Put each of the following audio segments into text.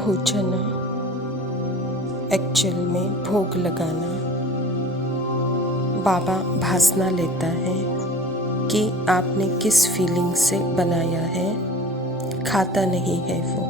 भोजन एक्चुअल में भोग लगाना। बाबा भासना लेता है कि आपने किस फीलिंग से बनाया है, खाता नहीं है वो।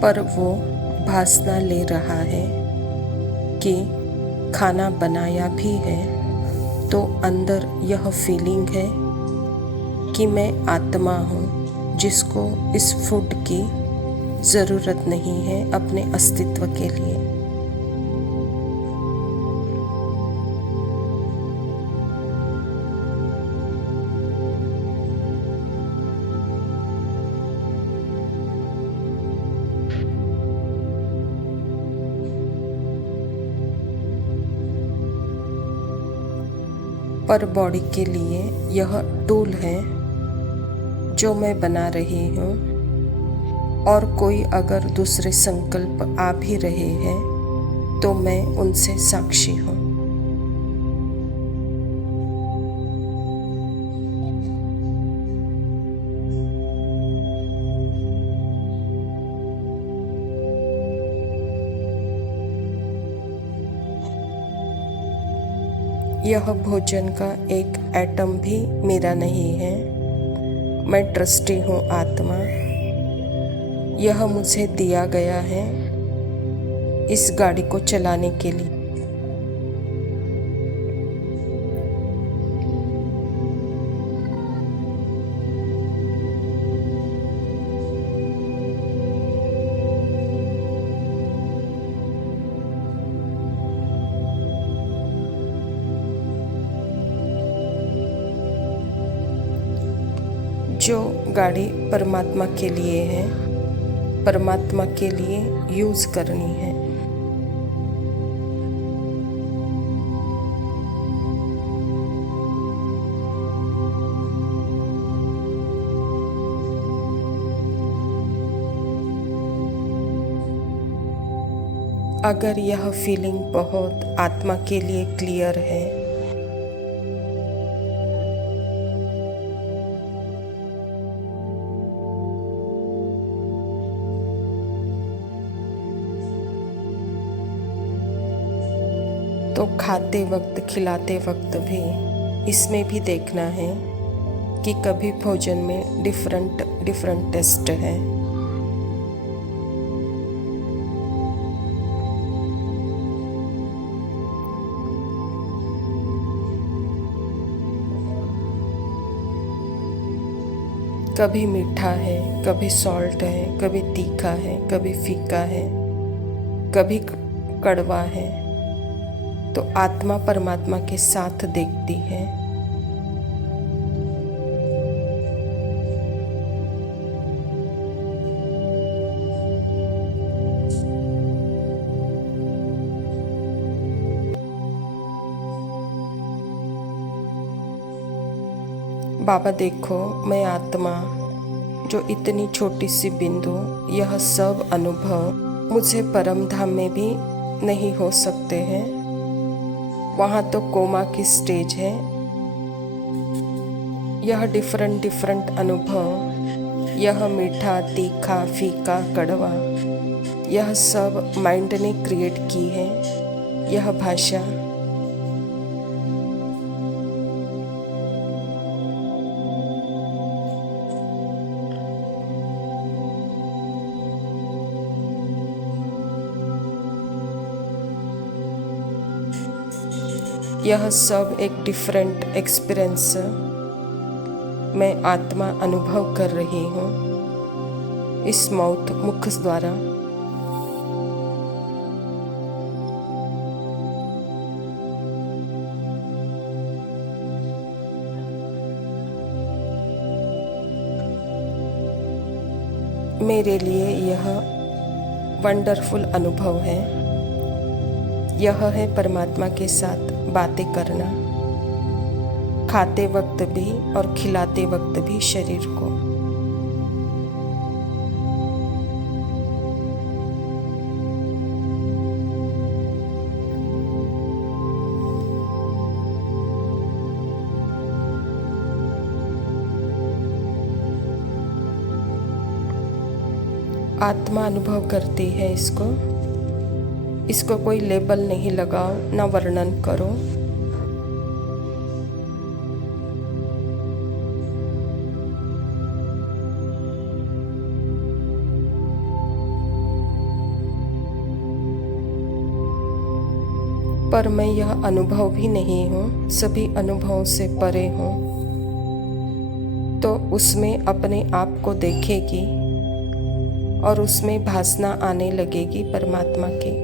पर वो भासना ले रहा है कि खाना बनाया भी है तो अंदर यह फीलिंग है कि मैं आत्मा हूँ जिसको इस फूड की ज़रूरत नहीं है अपने अस्तित्व के लिए। पर बॉडी के लिए यह टूल है जो मैं बना रही हूँ, और कोई अगर दूसरे संकल्प आ भी रहे हैं तो मैं उनसे साक्षी हूँ। यह भोजन का एक एटम भी मेरा नहीं है। मैं ट्रस्टी हूँ आत्मा। यह मुझे दिया गया है इस गाड़ी को चलाने के लिए। जो गाड़ी परमात्मा के लिए है, परमात्मा के लिए यूज़ करनी है। अगर यह फीलिंग बहुत आत्मा के लिए क्लियर है तो खाते वक्त, खिलाते वक्त भी इसमें भी देखना है कि कभी भोजन में डिफरेंट टेस्ट है। कभी मीठा है, कभी सॉल्ट है, कभी तीखा है, कभी फीका है, कभी कड़वा है। तो आत्मा परमात्मा के साथ देखती है। बाबा देखो, मैं आत्मा जो इतनी छोटी सी बिंदु, यह सब अनुभव मुझे परम धाम में भी नहीं हो सकते हैं। वहाँ तो कोमा की स्टेज है। यह डिफरेंट अनुभव, यह मीठा, तीखा, फीका, कड़वा, यह सब माइंड ने क्रिएट की है। यह भाषा यह सब एक डिफरेंट एक्सपीरियंस मैं आत्मा अनुभव कर रही हूँ इस मुख द्वारा। मेरे लिए यह वंडरफुल अनुभव है। यह है परमात्मा के साथ बातें करना, खाते वक्त भी और खिलाते वक्त भी शरीर को। आत्मा अनुभव करती है इसको कोई लेबल नहीं लगाओ, ना वर्णन करो। पर मैं यह अनुभव भी नहीं हूँ, सभी अनुभवों से परे हूँ। तो उसमें अपने आप को देखेगी और उसमें भासना आने लगेगी परमात्मा की।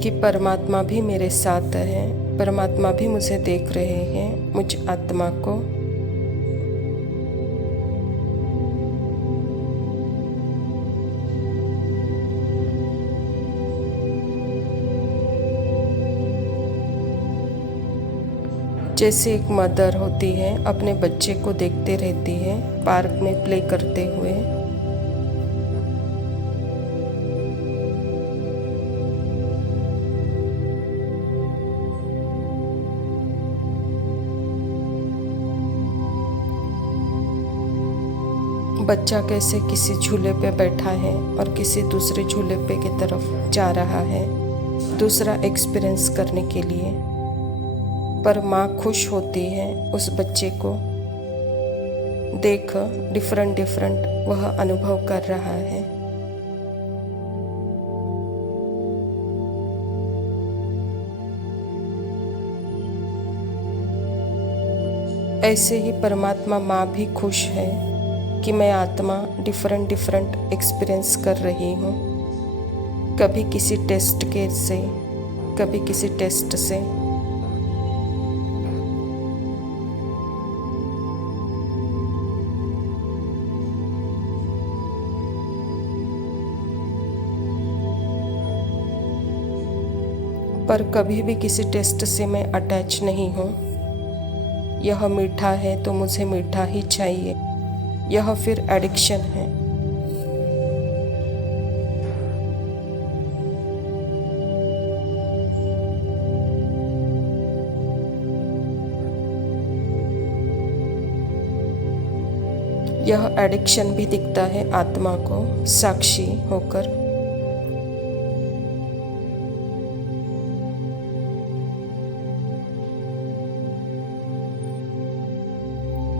कि परमात्मा भी मेरे साथ है, परमात्मा भी मुझे देख रहे हैं, मुझ आत्मा को। जैसे एक मदर होती है, अपने बच्चे को देखते रहती है पार्क में प्ले करते हुए। बच्चा कैसे किसी झूले पे बैठा है और किसी दूसरे झूले पे की तरफ जा रहा है दूसरा एक्सपीरियंस करने के लिए, पर माँ खुश होती है उस बच्चे को देख डिफरेंट वह अनुभव कर रहा है। ऐसे ही परमात्मा माँ भी खुश है कि मैं आत्मा डिफरेंट एक्सपीरियंस कर रही हूँ, कभी किसी टेस्ट के से, कभी किसी टेस्ट से। पर कभी भी किसी टेस्ट से मैं अटैच नहीं हूँ। यह मीठा है तो मुझे मीठा ही चाहिए, यह फिर एडिक्शन है। यह एडिक्शन भी दिखता है आत्मा को साक्षी होकर।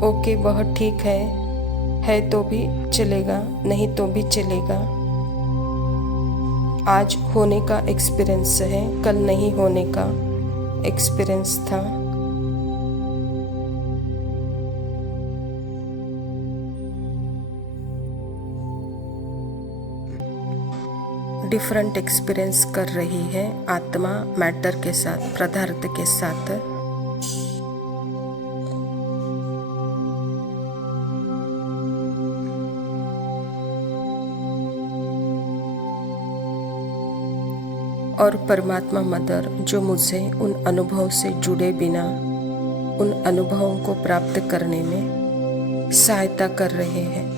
ओके, वह ठीक है तो भी चलेगा, नहीं तो भी चलेगा। आज होने का एक्सपीरियंस है, कल नहीं होने का एक्सपीरियंस था। डिफरेंट एक्सपीरियंस कर रही है आत्मा मैटर के साथ, पदार्थ के साथ। और परमात्मा मदर जो मुझे उन अनुभव से जुड़े बिना उन अनुभवों को प्राप्त करने में सहायता कर रहे हैं।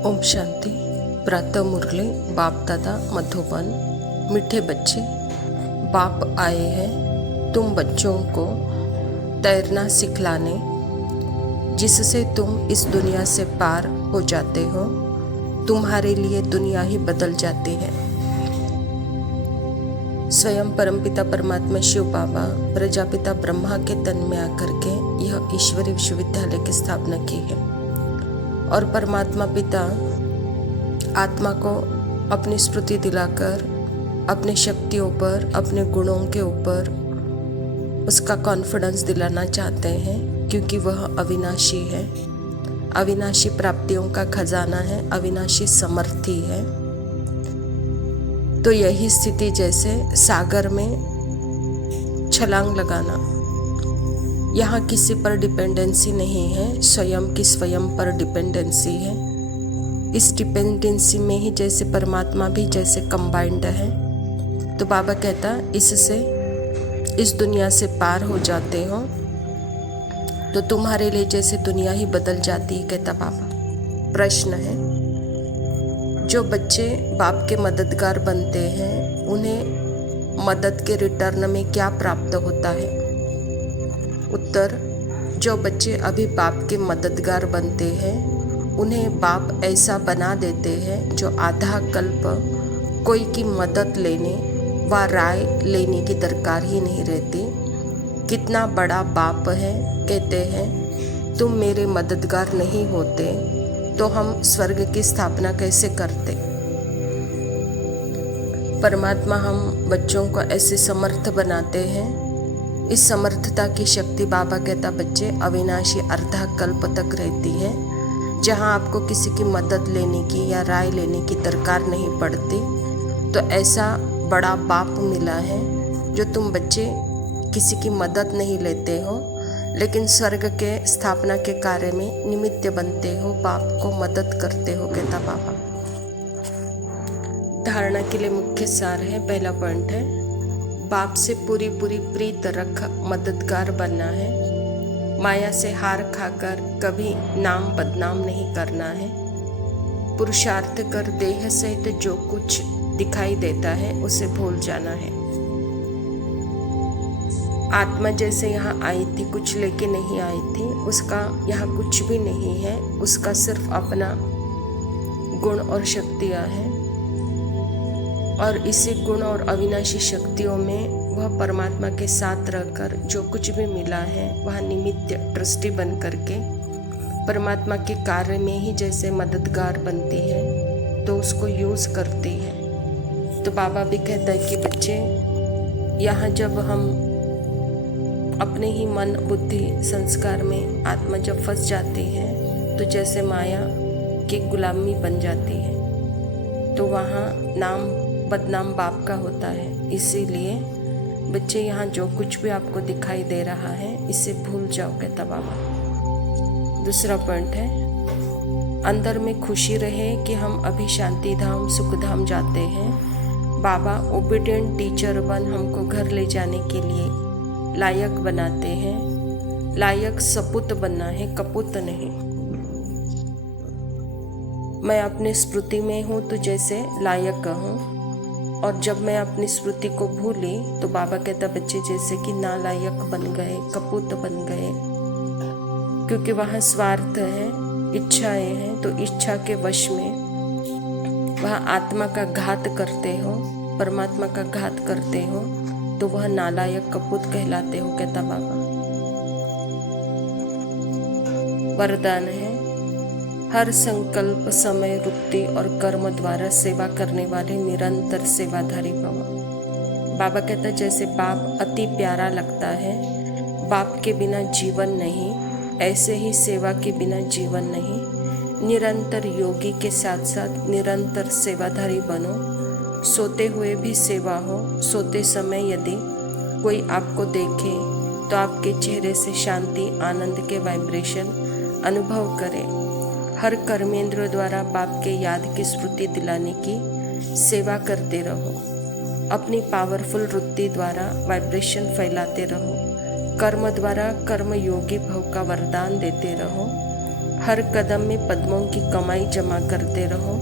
ओम शांति। प्रातः मुरली बाप दादा मधुबन। मीठे बच्चे, बाप आए हैं तुम बच्चों को तैरना सिखलाने, जिससे तुम इस दुनिया से पार हो जाते हो। तुम्हारे लिए दुनिया ही बदल जाती है। स्वयं परमपिता परमात्मा शिव बाबा प्रजापिता ब्रह्मा के तन में आकर के यह ईश्वरीय विश्वविद्यालय की स्थापना की है। और परमात्मा पिता आत्मा को अपनी स्मृति दिलाकर अपने शक्तियों पर, अपने गुणों के ऊपर उसका कॉन्फिडेंस दिलाना चाहते हैं क्योंकि वह अविनाशी है, अविनाशी प्राप्तियों का खजाना है, अविनाशी समर्थी है। तो यही स्थिति जैसे सागर में छलांग लगाना, यहाँ किसी पर डिपेंडेंसी नहीं है, स्वयं की स्वयं पर डिपेंडेंसी है। इस डिपेंडेंसी में ही जैसे परमात्मा भी जैसे कंबाइंड है। तो बाबा कहता इससे इस दुनिया से पार हो जाते हो तो तुम्हारे लिए जैसे दुनिया ही बदल जाती है, कहता बाबा। प्रश्न है, जो बच्चे बाप के मददगार बनते हैं उन्हें मदद के रिटर्न में क्या प्राप्त होता है? उत्तर, जो बच्चे अभी बाप के मददगार बनते हैं उन्हें बाप ऐसा बना देते हैं जो आधा कल्प कोई की मदद लेने व राय लेने की दरकार ही नहीं रहती। कितना बड़ा बाप है, कहते हैं तुम मेरे मददगार नहीं होते तो हम स्वर्ग की स्थापना कैसे करते। परमात्मा हम बच्चों को ऐसे समर्थ बनाते हैं। इस समर्थता की शक्ति बाबा कहता बच्चे अविनाशी अर्धा कल्प तक रहती है, जहाँ आपको किसी की मदद लेने की या राय लेने की दरकार नहीं पड़ती। तो ऐसा बड़ा बाप मिला है जो तुम बच्चे किसी की मदद नहीं लेते हो, लेकिन स्वर्ग के स्थापना के कार्य में निमित्त बनते हो, बाप को मदद करते हो, कहता बाबा। धारणा के लिए मुख्य सार है, पहला पॉइंट है बाप से पूरी प्रीत रख मददगार बनना है। माया से हार खाकर कभी नाम बदनाम नहीं करना है। पुरुषार्थ कर देह सहित जो कुछ दिखाई देता है उसे भूल जाना है। आत्मा जैसे यहाँ आई थी, कुछ लेके नहीं आई थी, उसका यहाँ कुछ भी नहीं है, उसका सिर्फ अपना गुण और शक्तियाँ हैं। और इसी गुण और अविनाशी शक्तियों में वह परमात्मा के साथ रहकर जो कुछ भी मिला है वह निमित्त ट्रस्टी बन करके परमात्मा के कार्य में ही जैसे मददगार बनती है तो उसको यूज़ करती है। तो बाबा भी कहता है कि बच्चे यहाँ जब हम अपने ही मन बुद्धि संस्कार में आत्मा जब फंस जाती है तो जैसे माया की गुलामी बन जाती है, तो वहाँ नाम बदनाम बाप का होता है। इसीलिए बच्चे यहाँ जो कुछ भी आपको दिखाई दे रहा है इसे भूल जाओ, कहता बाबा। दूसरा पॉइंट है अंदर में खुशी रहे कि हम अभी शांति धाम सुख धाम जाते हैं। बाबा ओबीडियंट टीचर बन हमको घर ले जाने के लिए लायक बनाते हैं। लायक सपूत बनना है, कपूत नहीं। मैं अपनी स्मृति में हूँ तो जैसे लायक हूँ, और जब मैं अपनी स्मृति को भूली तो बाबा कहता बच्चे जैसे कि नालायक बन गए, कपूत बन गए, क्योंकि वहाँ स्वार्थ है, इच्छाएं हैं। तो इच्छा के वश में वह आत्मा का घात करते हो, परमात्मा का घात करते हो, तो वह नालायक कपूत कहलाते हो, कहता बाबा। वरदान है हर संकल्प समय रुक्ति और कर्म द्वारा सेवा करने वाले निरंतर सेवाधारी भव। बाबा कहता जैसे बाप अति प्यारा लगता है, बाप के बिना जीवन नहीं, ऐसे ही सेवा के बिना जीवन नहीं। निरंतर योगी के साथ साथ निरंतर सेवाधारी बनो। सोते हुए भी सेवा हो। सोते समय यदि कोई आपको देखे तो आपके चेहरे से शांति आनंद के वाइब्रेशन अनुभव करे। हर कर्मेंद्र द्वारा बाप के याद की स्मृति दिलाने की सेवा करते रहो। अपनी पावरफुल वृत्ति द्वारा वाइब्रेशन फैलाते रहो। कर्म द्वारा कर्म योगी भव का वरदान देते रहो। हर कदम में पद्मों की कमाई जमा करते रहो,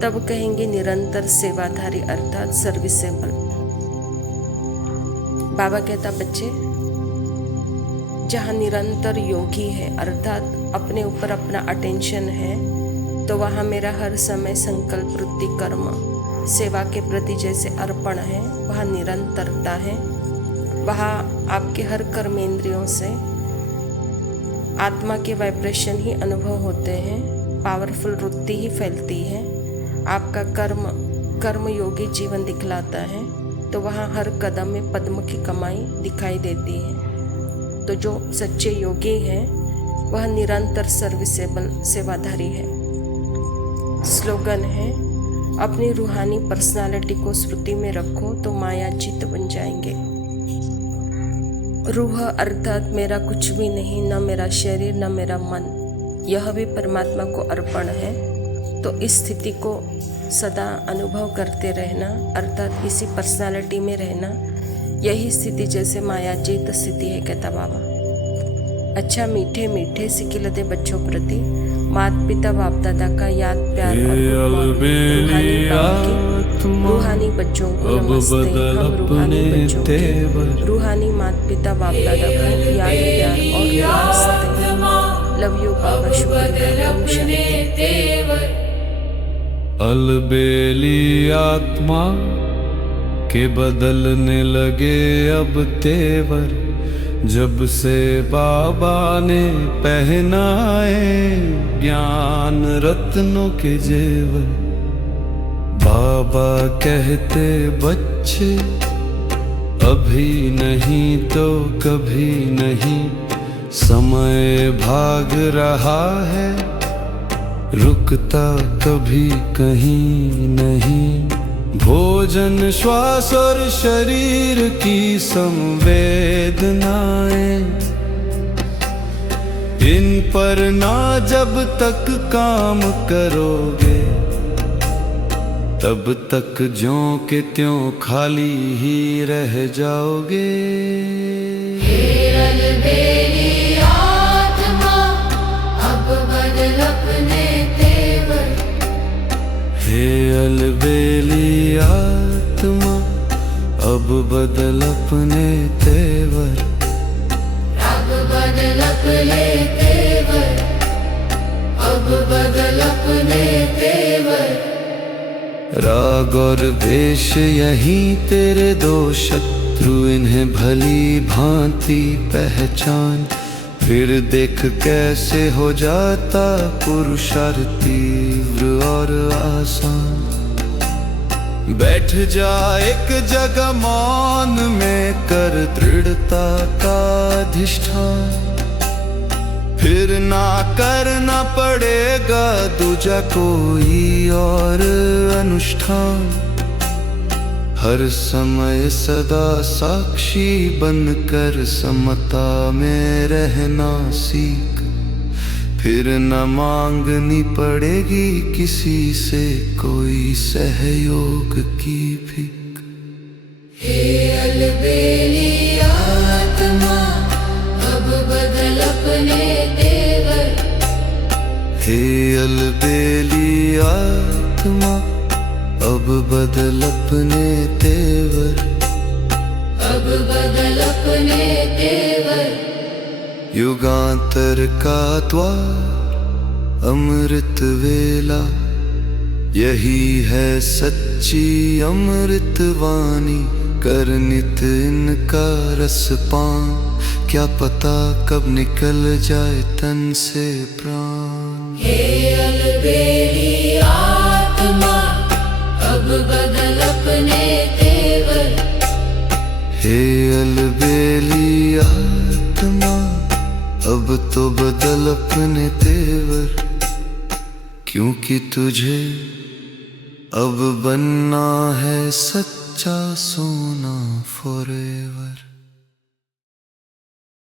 तब कहेंगे निरंतर सेवाधारी अर्थात सर्विसेबल। बाबा कहता बच्चे जहाँ निरंतर योगी है अर्थात अपने ऊपर अपना अटेंशन है, तो वहाँ मेरा हर समय संकल्प वृत्ति कर्म सेवा के प्रति जैसे अर्पण है, वहाँ निरंतरता है। वहाँ आपके हर कर्मेंद्रियों से आत्मा के वाइब्रेशन ही अनुभव होते हैं, पावरफुल वृत्ति ही फैलती है। आपका कर्म योगी जीवन दिखलाता है, तो वहाँ हर कदम में पद्म की कमाई दिखाई देती है। तो जो सच्चे योगी हैं वह निरंतर सर्विसेबल सेवाधारी है। स्लोगन है, अपनी रूहानी पर्सनालिटी को स्मृति में रखो तो माया जीत बन जाएंगे। रूह अर्थात मेरा कुछ भी नहीं, न मेरा शरीर न मेरा मन, यह भी परमात्मा को अर्पण है। तो इस स्थिति को सदा अनुभव करते रहना अर्थात इसी पर्सनालिटी में रहना, यही स्थिति जैसे माया जीत स्थिति है, कहता बाबा। अच्छा, मीठे मीठे सिकिलते बच्चों प्रति माता पिता बाप दादा का याद प्यार और रूहानी बच्चों को नमस्ते। हम रूहानी बच्चों के रूहानी माता पिता बाप दादा को याद प्यार और नमस्ते। लव यू बाबा, शुक्रिया। ओम शांति। अलबेली आत्मा के बदलने लगे अब तेवर, जब से बाबा ने पहनाए ज्ञान रत्नों के जेवर। बाबा कहते बच्चे अभी नहीं तो कभी नहीं, समय भाग रहा है रुकता कभी कहीं नहीं। भोजन श्वास और शरीर की संवेदनाएं, इन पर ना जब तक काम करोगे तब तक ज्यों के त्यों खाली ही रह जाओगे। हे अलबेली आत्मा अब बदल अपने तेवर, अब बदल अपने तेवर, अब बदल अपने तेवर। राग और वेश यही तेरे दो शत्रु, इन्हें भली भांति पहचान, फिर देख कैसे हो जाता पुरुषार्थ तीव्र और आसान। बैठ जा एक जगह मौन में, कर दृढ़ता का अधिष्ठान, फिर ना करना पड़ेगा दूजा कोई और अनुष्ठान। हर समय सदा साक्षी बनकर समता में रहना सीख, फिर न मांगनी पड़ेगी किसी से कोई सहयोग की भीख। हे अलबेली आत्मा अब बदल अपने तेवर, हे अलबेली आत्मा अब बदल अपने तेवर, अब बदल अपने तेवर। युगांतर का द्वार अमृत वेला, यही है सच्ची अमृत वाणी, कर नित इनका रस पान, क्या पता कब निकल जाए तन से प्राण। हे अलबेली आत्मा अब बदल अपने तेवर, हे अलबेली आत्मा अब तो बदल अपने तेवर, क्योंकि तुझे अब बनना है सच्चा सोना फॉरएवर।